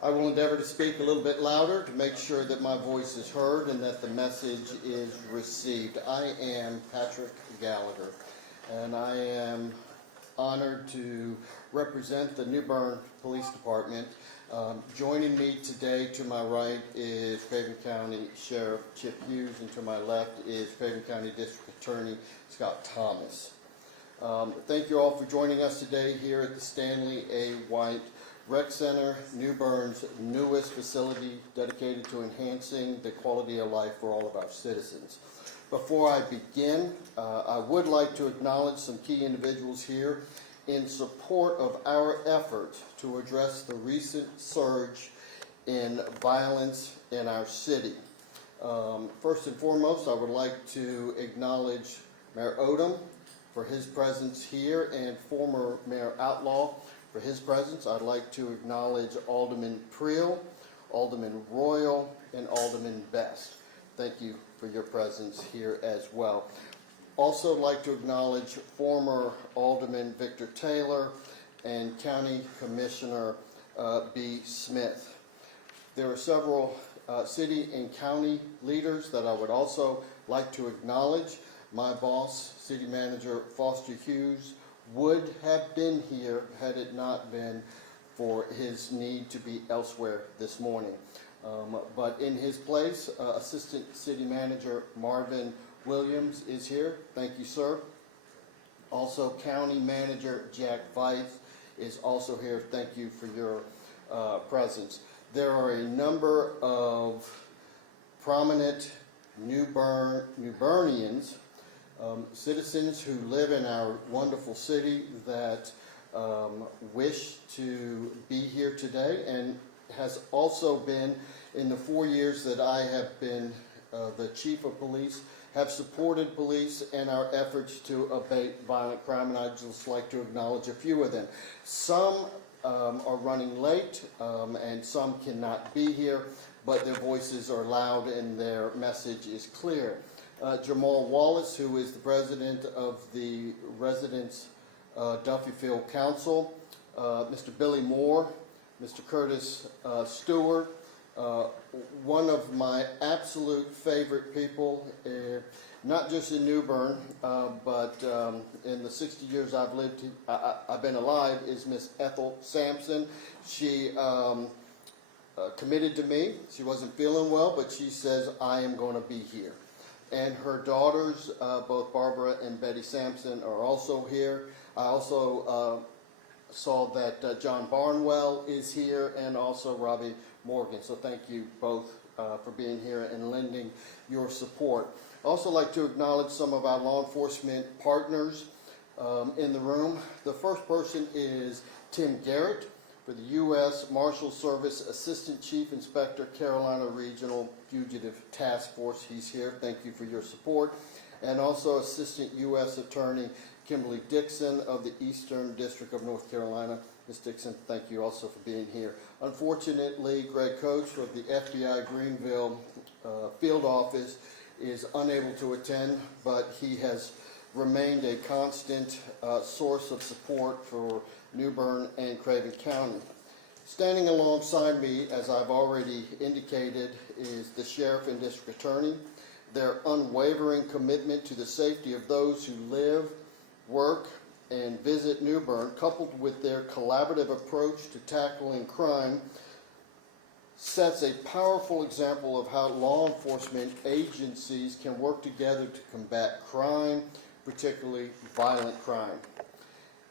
I will endeavor to speak a little bit louder to make sure that my voice is heard and that the message is received. I am Patrick Gallagher, and I am honored to represent the New Bern Police Department. Joining me today to my right is Craven County Sheriff Chip Hughes, and to my left is Craven County District Attorney Scott Thomas. Thank you all for joining us today here at the Stanley A. White Rec Center, New Bern's newest facility dedicated to enhancing the quality of life for all of our citizens. Before I begin, I would like to acknowledge some key individuals here in support of our efforts to address the recent surge in violence in our city. First and foremost, I would like to acknowledge Mayor Odom for his presence here and former Mayor Outlaw for his presence. I'd like to acknowledge Alderman Priel, Alderman Royal, and Alderman Best. Thank you for your presence here as well. Also like to acknowledge former Alderman Victor Taylor and County Commissioner B. Smith. There are several city and county leaders that I would also like to acknowledge. My boss, City Manager Foster Hughes, would have been here had it not been for his need to be elsewhere this morning. But in his place, Assistant City Manager Marvin Williams is here. Thank you, sir. Also, County Manager Jack Weiss is also here. Thank you for your presence. There are a number of prominent New Bernians, citizens who live in our wonderful city that wish to be here today, and has also been, in the 4 years that I have been the chief of police, have supported police and our efforts to abate violent crime, and I'd just like to acknowledge a few of them. Some are running late and some cannot be here, but their voices are loud and their message is clear. Jamal Wallace, who is the president of the Residents Duffyfield Council, Mr. Billy Moore, Mr. Curtis Stewart, one of my absolute favorite people, not just in New Bern, but in the 60 years I've lived, I've been alive, is Miss Ethel Sampson. She committed to me. She wasn't feeling well, but she says, I am going to be here. And her daughters, both Barbara and Betty Sampson, are also here. I also saw that John Barnwell is here, and also Robbie Morgan. So thank you both for being here and lending your support. I'd also like to acknowledge some of our law enforcement partners in the room. The first person is Tim Garrett for the U.S. Marshal Service Assistant Chief Inspector, Carolina Regional Fugitive Task Force. He's here. Thank you for your support. And also Assistant U.S. Attorney Kimberly Dixon of the Eastern District of North Carolina. Ms. Dixon, thank you also for being here. Unfortunately, Greg Coates of the FBI Greenville field office is unable to attend, but he has remained a constant source of support for New Bern and Craven County. Standing alongside me, as I've already indicated, is the Sheriff and District Attorney. Their unwavering commitment to the safety of those who live, work, and visit New Bern, coupled with their collaborative approach to tackling crime, sets a powerful example of how law enforcement agencies can work together to combat crime, particularly violent crime.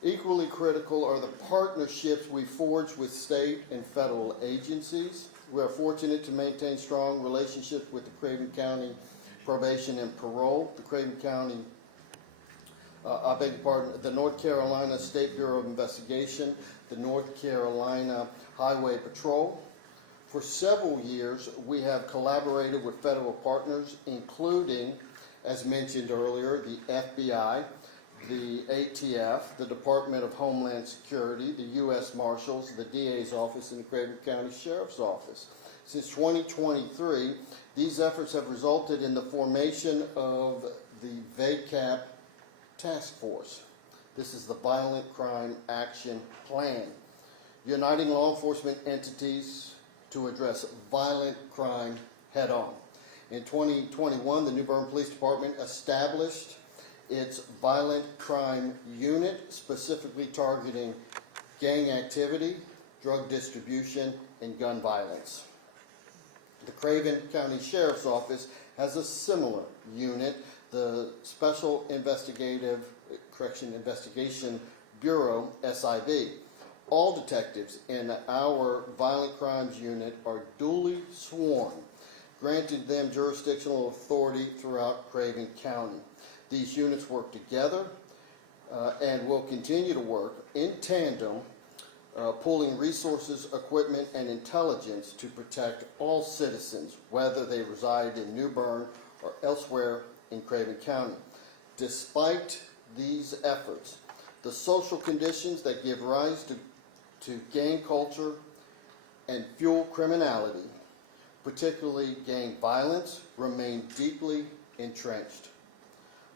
Equally critical are the partnerships we forge with state and federal agencies. We are fortunate to maintain strong relationships with the Craven County Probation and Parole, the Craven County, the North Carolina State Bureau of Investigation, the North Carolina Highway Patrol. For several years, we have collaborated with federal partners, including, as mentioned earlier, the FBI, the ATF, the Department of Homeland Security, the U.S. Marshals, the DA's office, and the Craven County Sheriff's Office. Since 2023, these efforts have resulted in the formation of the VACAP Task Force. This is the Violent Crime Action Plan, uniting law enforcement entities to address violent crime head-on. In 2021, the New Bern Police Department established its Violent Crime Unit, specifically targeting gang activity, drug distribution, and gun violence. The Craven County Sheriff's Office has a similar unit, the Special Investigation Bureau, SIB. All detectives in our Violent Crimes Unit are duly sworn, granting them jurisdictional authority throughout Craven County. These units work together and will continue to work in tandem, pooling resources, equipment, and intelligence to protect all citizens, whether they reside in New Bern or elsewhere in Craven County. Despite these efforts, the social conditions that give rise to gang culture and fuel criminality, particularly gang violence, remain deeply entrenched.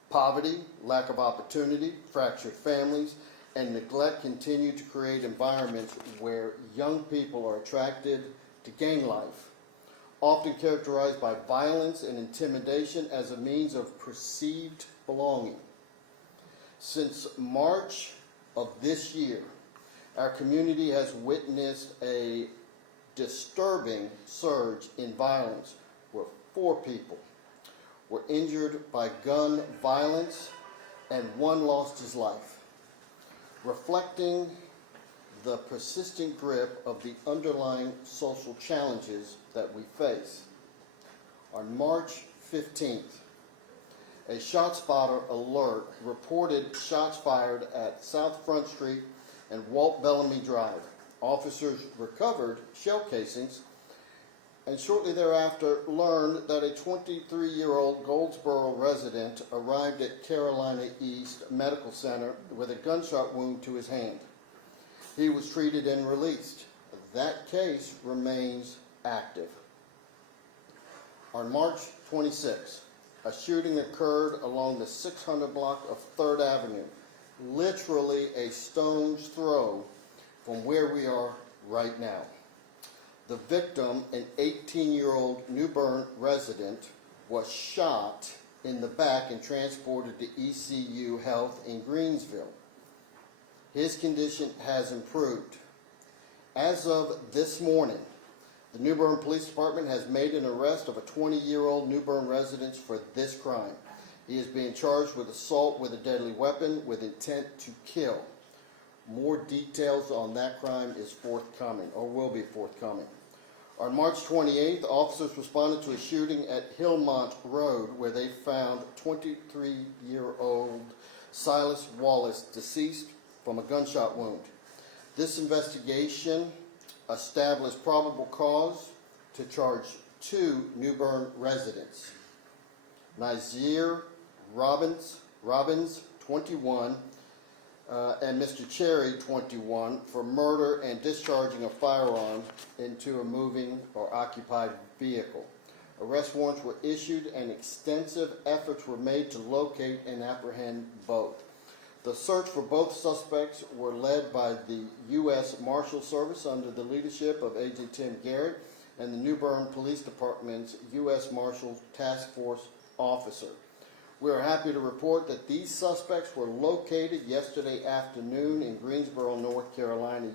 Poverty, lack of opportunity, fractured families, and neglect continue to create environments where young people are attracted to gang life, often characterized by violence and intimidation as a means of perceived belonging. Since March of this year, our community has witnessed a disturbing surge in violence where 4 people were injured by gun violence and 1 lost his life, reflecting the persistent grip of the underlying social challenges that we face. On March 15th, a ShotSpotter alert reported shots fired at South Front Street and Walt Bellamy Drive. Officers recovered shell casings and shortly thereafter learned that a 23-year-old Goldsboro resident arrived at Carolina East Medical Center with a gunshot wound to his hand. He was treated and released. That case remains active. On March 26, a shooting occurred along the 600 block of 3rd Avenue, literally a stone's throw from where we are right now. The victim, an 18-year-old New Bern resident, was shot in the back and transported to ECU Health in Greensville. His condition has improved. As of this morning, the New Bern Police Department has made an arrest of a 20-year-old New Bern resident for this crime. He is being charged with assault with a deadly weapon with intent to kill. More details on that crime is forthcoming, or will be forthcoming. On March 28th, officers responded to a shooting at Hillmont Road where they found 23-year-old Silas Wallace deceased from a gunshot wound. This investigation established probable cause to charge 2 New Bern residents, Nazir Robbins, 21, and Mr. Cherry, 21, for murder and discharging a firearm into a moving or occupied vehicle. Arrest warrants were issued and extensive efforts were made to locate and apprehend both. The search for both suspects were led by the U.S. Marshal Service under the leadership of A.J. Tim Garrett and the New Bern Police Department's U.S. Marshal Task Force officer. We are happy to report that these suspects were located yesterday afternoon in Greensboro, North Carolina,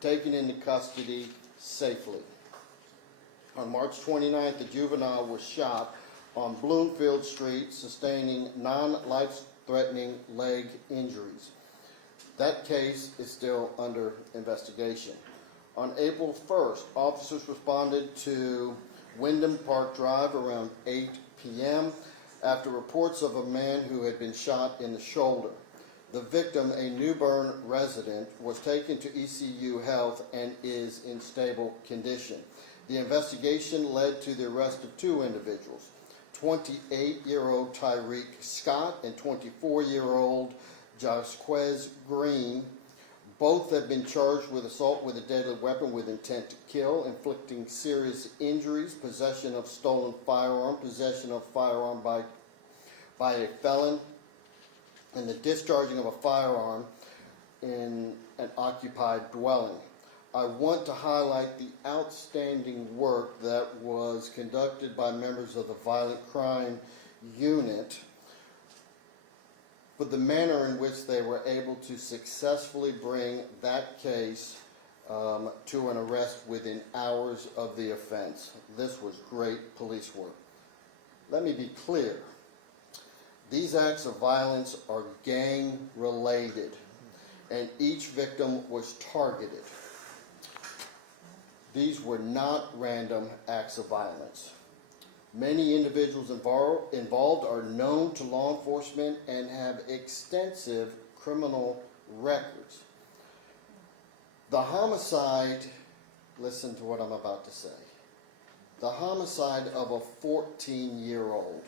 taken into custody safely. On March 29th, the juvenile was shot on Bloomfield Street, sustaining non-life-threatening leg injuries. That case is still under investigation. On April 1st, officers responded to Wyndham Park Drive around 8 p.m. after reports of a man who had been shot in the shoulder. The victim, a New Bern resident, was taken to ECU Health and is in stable condition. The investigation led to the arrest of 2 individuals, 28-year-old Tyreek Scott and 24-year-old Josquez Green. Both have been charged with assault with a deadly weapon with intent to kill, inflicting serious injuries, possession of stolen firearm, possession of firearm by a felon, and the discharging of a firearm in an occupied dwelling. I want to highlight the outstanding work that was conducted by members of the Violent Crime Unit for the manner in which they were able to successfully bring that case to an arrest within hours of the offense. This was great police work. Let me be clear. These acts of violence are gang-related, and each victim was targeted. These were not random acts of violence. Many individuals involved are known to law enforcement and have extensive criminal records. The homicide, listen to what I'm about to say, the homicide of a 14-year-old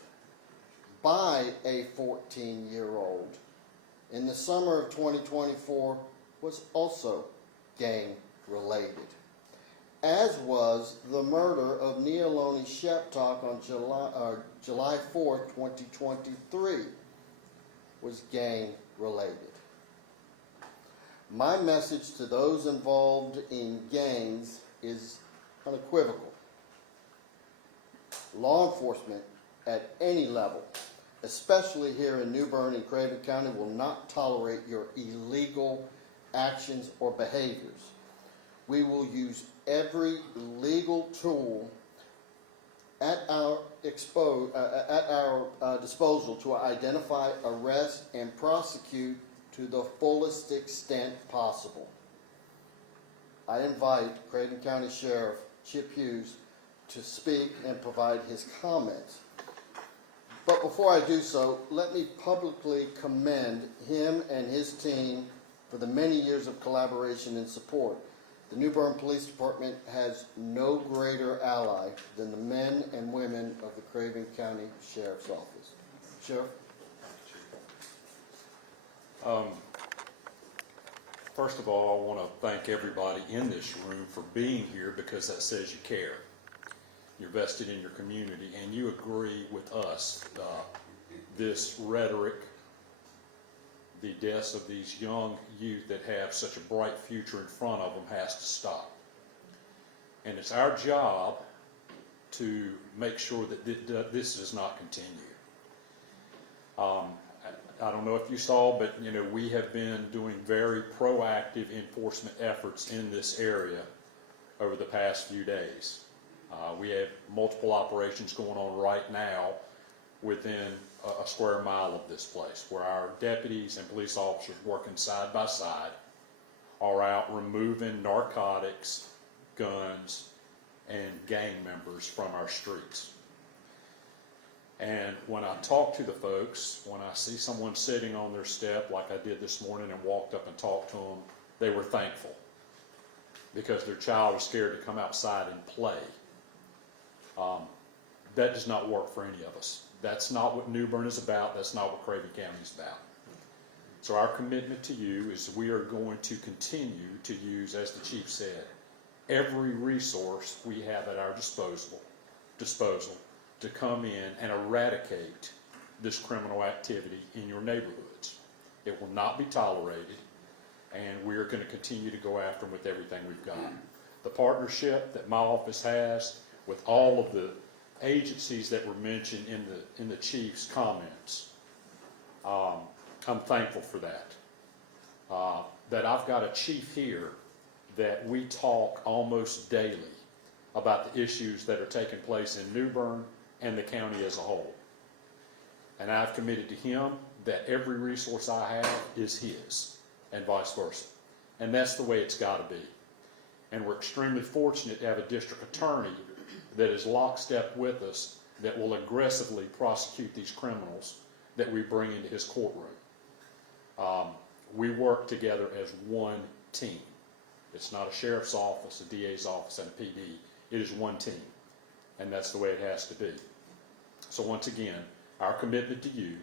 by a 14-year-old in the summer of 2024 was also gang-related, as was the murder of Neoloni Sheptok on July 4th, 2023, was gang-related. My message to those involved in gangs is unequivocal. Law enforcement at any level, especially here in New Bern and Craven County, will not tolerate your illegal actions or behaviors. We will use every legal tool at our disposal to identify, arrest, and prosecute to the fullest extent possible. I invite Craven County Sheriff Chip Hughes to speak and provide his comments. But before I do so, let me publicly commend him and his team for the many years of collaboration and support. The New Bern Police Department has no greater ally than the men and women of the Craven County Sheriff's Office. Sheriff? First of all, I want to thank everybody in this room for being here, because that says you care. You're vested in your community, and you agree with us. This rhetoric, the deaths of these young youth that have such a bright future in front of them, has to stop. And it's our job to make sure that this does not continue. I don't know if you saw, but we have been doing very proactive enforcement efforts in this area over the past few days. We have multiple operations going on right now within a square mile of this place, where our deputies and police officers working side by side are out removing narcotics, guns, and gang members from our streets. And when I talk to the folks, when I see someone sitting on their step like I did this morning and walked up and talked to them, they were thankful because their child was scared to come outside and play. That does not work for any of us. That's not what New Bern is about. That's not what Craven County is about. So our commitment to you is we are going to continue to use, as the chief said, every resource we have at our disposal to come in and eradicate this criminal activity in your neighborhoods. It will not be tolerated, and we are going to continue to go after them with everything we've got. The partnership that my office has with all of the agencies that were mentioned in the chief's comments, I'm thankful for that. That I've got a chief here that we talk almost daily about the issues that are taking place in New Bern and the county as a whole. And I've committed to him that every resource I have is his, and vice versa. And that's the way it's got to be. And we're extremely fortunate to have a district attorney that is lockstep with us, that will aggressively prosecute these criminals that we bring into his courtroom. We work together as one team. It's not a sheriff's office, a DA's office, and a PD. It is one team, and that's the way it has to be. So once again, our commitment to you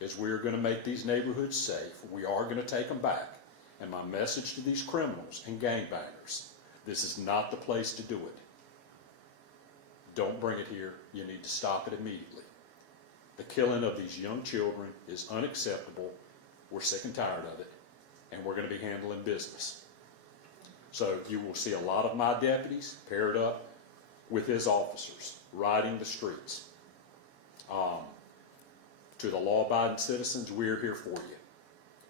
is we're going to make these neighborhoods safe. We are going to take them back. And my message to these criminals and gangbangers, this is not the place to do it. Don't bring it here. You need to stop it immediately. The killing of these young children is unacceptable. We're sick and tired of it, and we're going to be handling business. So you will see a lot of my deputies paired up with his officers, riding the streets. To the law-abiding citizens, we're here for you.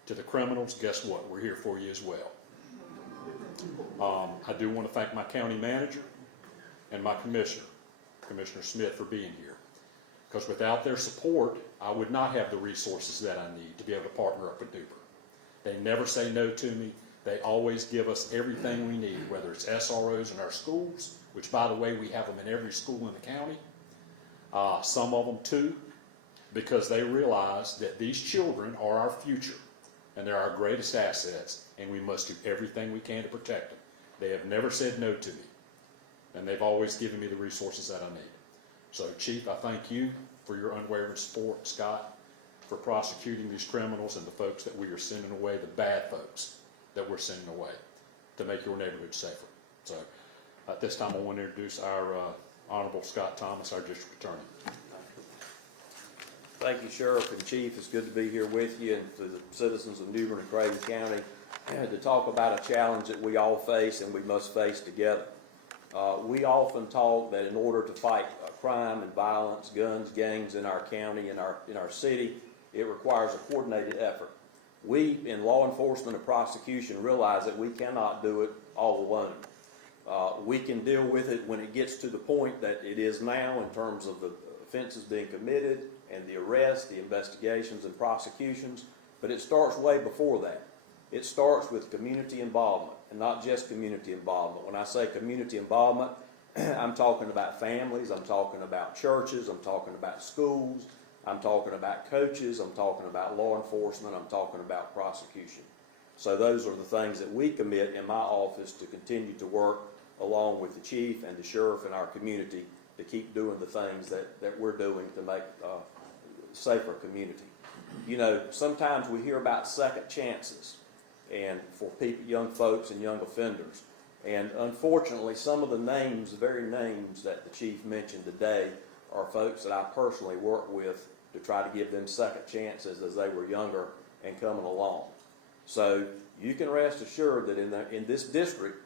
To the criminals, guess what? We're here for you as well. I do want to thank my county manager and my commissioner, Commissioner Smith, for being here. Because without their support, I would not have the resources that I need to be able to partner up with Duper. They never say no to me. They always give us everything we need, whether it's SROs in our schools, which, by the way, we have them in every school in the county. Some of them, too, because they realize that these children are our future, and they're our greatest assets, and we must do everything we can to protect them. They have never said no to me, and they've always given me the resources that I need. So, Chief, I thank you for your unwavering support, Scott, for prosecuting these criminals and the folks that we are sending away, the bad folks that we're sending away, to make your neighborhood safer. So, at this time, I want to introduce our Honorable Scott Thomas, our District Attorney. Thank you, Sheriff and Chief. It's good to be here with you and to the citizens of New Bern and Craven County to talk about a challenge that we all face and we must face together. We often talk that in order to fight crime and violence, guns, gangs in our county, in our city, it requires a coordinated effort. We, in law enforcement and prosecution, realize that we cannot do it all alone. We can deal with it when it gets to the point that it is now in terms of the offenses being committed and the arrests, the investigations and prosecutions, but it starts way before that. It starts with community involvement, and not just community involvement. When I say community involvement, I'm talking about families, I'm talking about churches, I'm talking about schools, I'm talking about coaches, I'm talking about law enforcement, I'm talking about prosecution. So those are the things that we commit in my office to continue to work along with the chief and the sheriff in our community to keep doing the things that we're doing to make a safer community. You know, sometimes we hear about second chances and for people, young folks and young offenders. And unfortunately, some of the names, the very names that the chief mentioned today, are folks that I personally work with to try to give them second chances as they were younger and coming along. So you can rest assured that in this district,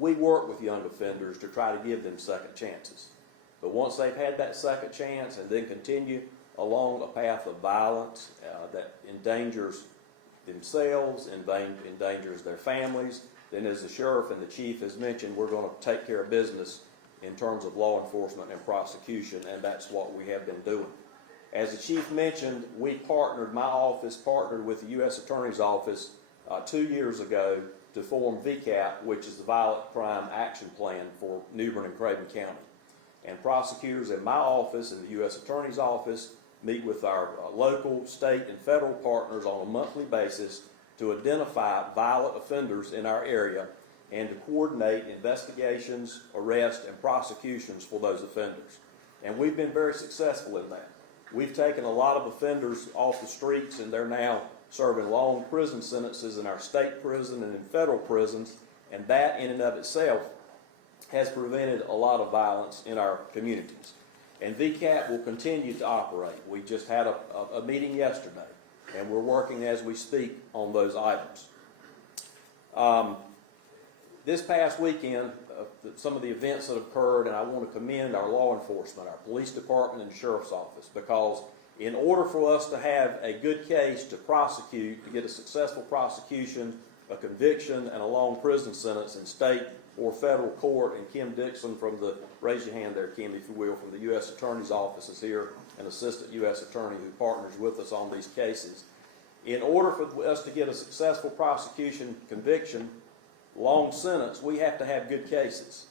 we work with young offenders to try to give them second chances. But once they've had that second chance and then continue along a path of violence that endangers themselves, endangers their families, then as the sheriff and the chief has mentioned, we're going to take care of business in terms of law enforcement and prosecution, and that's what we have been doing. As the chief mentioned, my office partnered with the U.S. Attorney's Office 2 years ago to form VCAP, which is the Violent Crime Action Plan for New Bern and Craven County. And prosecutors in my office and the U.S. Attorney's Office meet with our local, state, and federal partners on a monthly basis to identify violent offenders in our area and to coordinate investigations, arrests, and prosecutions for those offenders. And we've been very successful in that. We've taken a lot of offenders off the streets, and they're now serving long prison sentences in our state prison and in federal prisons, and that in and of itself has prevented a lot of violence in our communities. And VCAP will continue to operate. We just had a meeting yesterday, and we're working as we speak on those items. This past weekend, some of the events that occurred, and I want to commend our law enforcement, our police department and sheriff's office, because in order for us to have a good case to prosecute, to get a successful prosecution, a conviction, and a long prison sentence in state or federal court, and Kim Dixon from the, raise your hand there, Kim, if you will, from the U.S. Attorney's Office is here, an assistant U.S. attorney who partners with us on these cases. In order for us to get a successful prosecution, conviction, long sentence, we have to have good cases.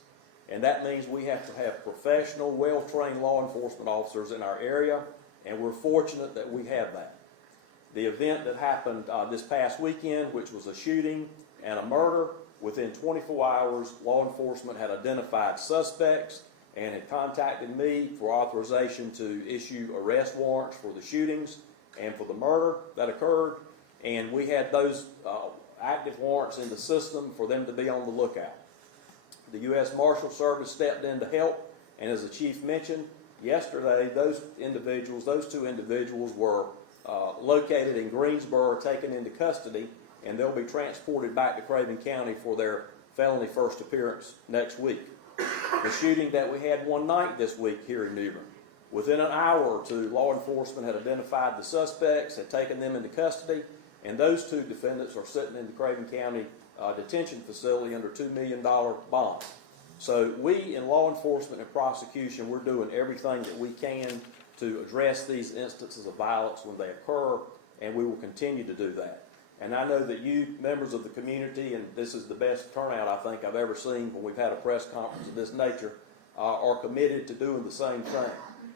And that means we have to have professional, well-trained law enforcement officers in our area, and we're fortunate that we have that. The event that happened this past weekend, which was a shooting and a murder, within 24 hours, law enforcement had identified suspects and had contacted me for authorization to issue arrest warrants for the shootings and for the murder that occurred. And we had those active warrants in the system for them to be on the lookout. The U.S. Marshal Service stepped in to help, and as the chief mentioned, yesterday those two individuals were located in Greensboro, taken into custody, and they'll be transported back to Craven County for their felony first appearance next week. The shooting that we had one night this week here in New Bern. Within an hour or two, law enforcement had identified the suspects, had taken them into custody, and those two defendants are sitting in the Craven County detention facility under $2 million bond. So we in law enforcement and prosecution, we're doing everything that we can to address these instances of violence when they occur, and we will continue to do that. And I know that you, members of the community, and this is the best turnout I think I've ever seen when we've had a press conference of this nature, are committed to doing the same thing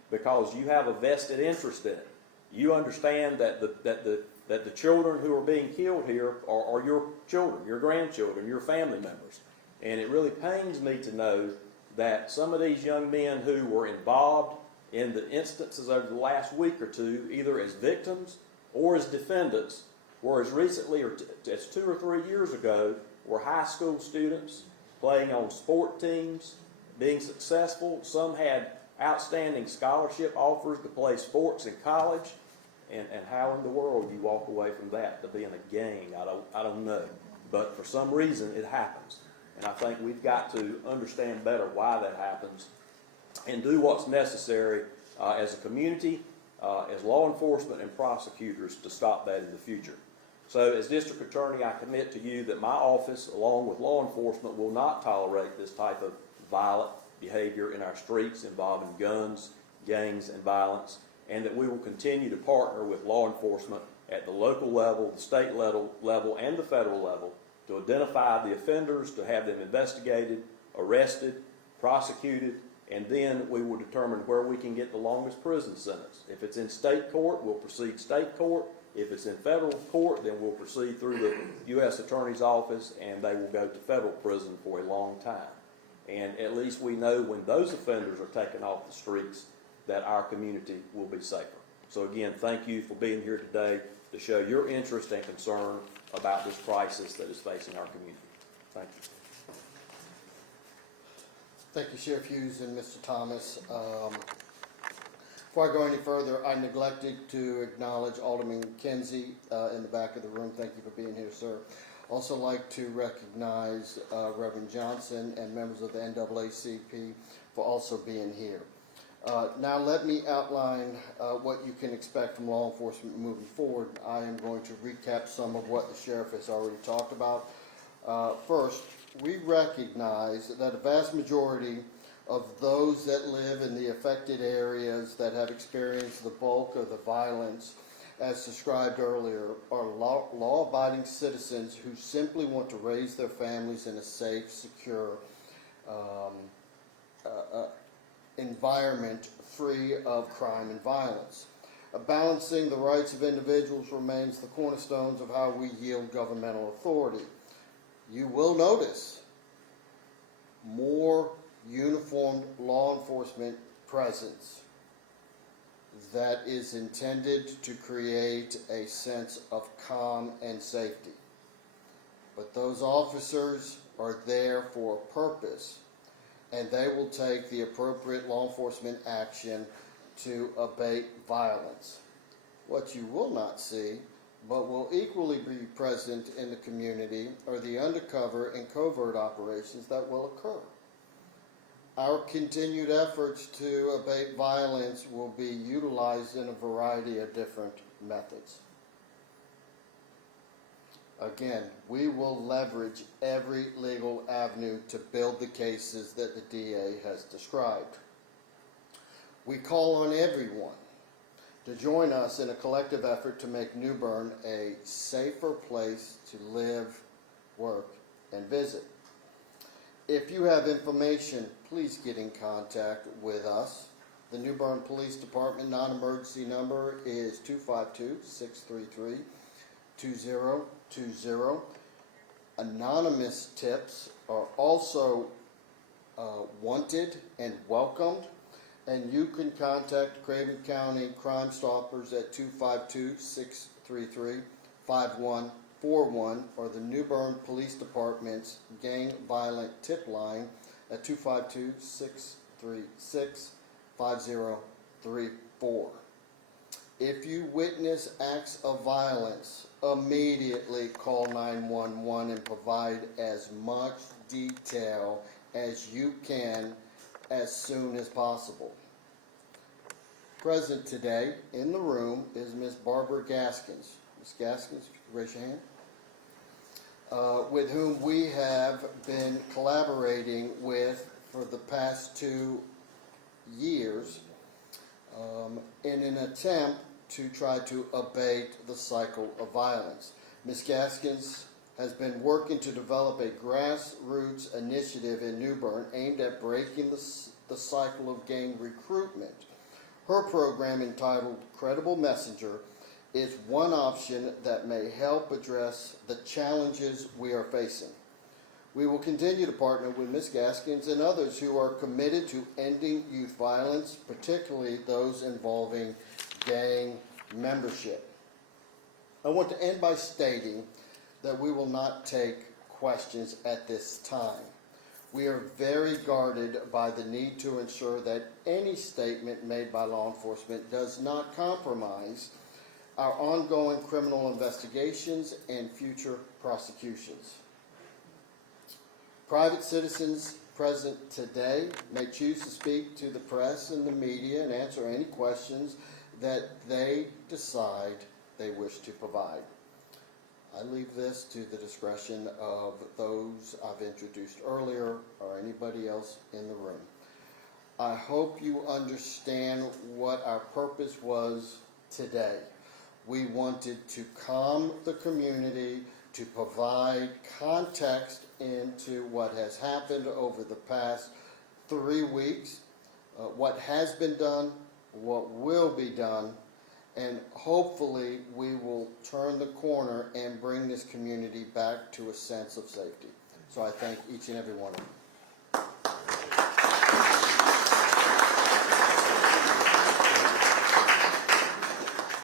because you have a vested interest in it. You understand that the children who are being killed here are your children, your grandchildren, your family members. And it really pains me to know that some of these young men who were involved in the instances over the last week or two, either as victims or as defendants, were as recently as 2 or 3 years ago, were high school students playing on sport teams, being successful. Some had outstanding scholarship offers to play sports in college. And how in the world you walk away from that to be in a gang, I don't know. But for some reason it happens. And I think we've got to understand better why that happens and do what's necessary as a community, as law enforcement and prosecutors to stop that in the future. So as District Attorney, I commit to you that my office, along with law enforcement, will not tolerate this type of violent behavior in our streets involving guns, gangs, and violence, and that we will continue to partner with law enforcement at the local level, the state level, and the federal level to identify the offenders, to have them investigated, arrested, prosecuted, and then we will determine where we can get the longest prison sentence. If it's in state court, we'll proceed state court. If it's in federal court, then we'll proceed through the U.S. Attorney's Office, and they will go to federal prison for a long time. And at least we know when those offenders are taken off the streets that our community will be safer. So again, thank you for being here today to show your interest and concern about this crisis that is facing our community. Thank you. Thank you, Sheriff Hughes and Mr. Thomas. Before I go any further, I neglected to acknowledge Alderman Kinsey in the back of the room. Thank you for being here, sir. Also like to recognize Reverend Johnson and members of the NAACP for also being here. Now let me outline what you can expect from law enforcement moving forward. I am going to recap some of what the sheriff has already talked about. First, we recognize that a vast majority of those that live in the affected areas that have experienced the bulk of the violence, as described earlier, are law-abiding citizens who simply want to raise their families in a safe, secure environment free of crime and violence. Balancing the rights of individuals remains the cornerstones of how we yield governmental authority. You will notice more uniformed law enforcement presence that is intended to create a sense of calm and safety. But those officers are there for a purpose, and they will take the appropriate law enforcement action to abate violence. What you will not see, but will equally be present in the community, are the undercover and covert operations that will occur. Our continued efforts to abate violence will be utilized in a variety of different methods. Again, we will leverage every legal avenue to build the cases that the DA has described. We call on everyone to join us in a collective effort to make New Bern a safer place to live, work, and visit. If you have information, please get in contact with us. The New Bern Police Department non-emergency number is 252-633-2020. Anonymous tips are also wanted and welcomed, and you can contact Craven County Crime Stoppers at 252-633-5141 or the New Bern Police Department's Gang Violent Tip Line at 252-636-5034. If you witness acts of violence, immediately call 911 and provide as much detail as you can as soon as possible. Present today in the room is Ms. Barbara Gaskins. Ms. Gaskins, raise your hand. With whom we have been collaborating with for the past 2 years in an attempt to try to abate the cycle of violence. Ms. Gaskins has been working to develop a grassroots initiative in New Bern aimed at breaking the cycle of gang recruitment. Her program, entitled Credible Messenger, is one option that may help address the challenges we are facing. We will continue to partner with Ms. Gaskins and others who are committed to ending youth violence, particularly those involving gang membership. I want to end by stating that we will not take questions at this time. We are very guarded by the need to ensure that any statement made by law enforcement does not compromise our ongoing criminal investigations and future prosecutions. Private citizens present today may choose to speak to the press and the media and answer any questions that they decide they wish to provide. I leave this to the discretion of those I've introduced earlier or anybody else in the room. I hope you understand what our purpose was today. We wanted to calm the community, to provide context into what has happened over the past 3 weeks, what has been done, what will be done, and hopefully we will turn the corner and bring this community back to a sense of safety. So I thank each and every one of you.